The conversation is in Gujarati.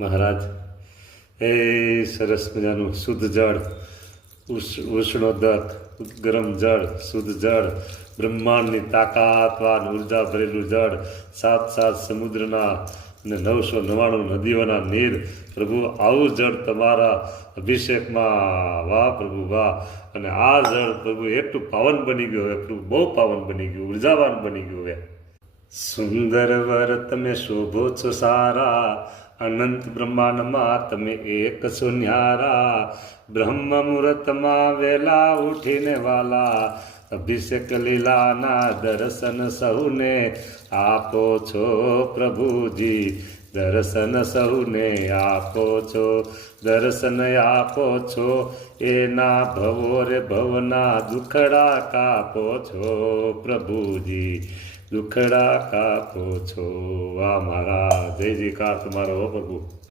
મહારાજ એ સરસ મજાનું શુદ્ધ જળ, ઉષ્ણોદક ગરમ જળ, શુદ્ધ જળ, બ્રહ્માંડની તાકાતવાન ઉર્જા ભરેલું જળ, સાત સાત સમુદ્રના અને 999 નદીઓના નીર. પ્રભુ આવું જળ તમારા અભિષેકમાં, વાહ પ્રભુ વાહ. અને આ જળ પ્રભુ એટલું પાવન બની ગયું હવે, પ્રભુ બહુ પાવન બની ગયું, ઉર્જાવાન બની ગયું હવે. સુંદર વર તમે શોભો છો સારા, અનંત બ્રહ્માંડમાં તમે એક છો ન્યારા. બ્રહ્મ મુહૂર્તમાં વેલા ઉઠીને વાલા, અભિષેક લીલાના દર્શન સૌને આપો છો પ્રભુજી. દર્શન સૌને આપો છો, દર્શન આપો છો. એના ભવો રે ભવના દુખડા કાપો છો પ્રભુજી, દુખડા કાપો છો. વાહ મહારાજ, જય જયકાર તમારો હો પ્રભુ.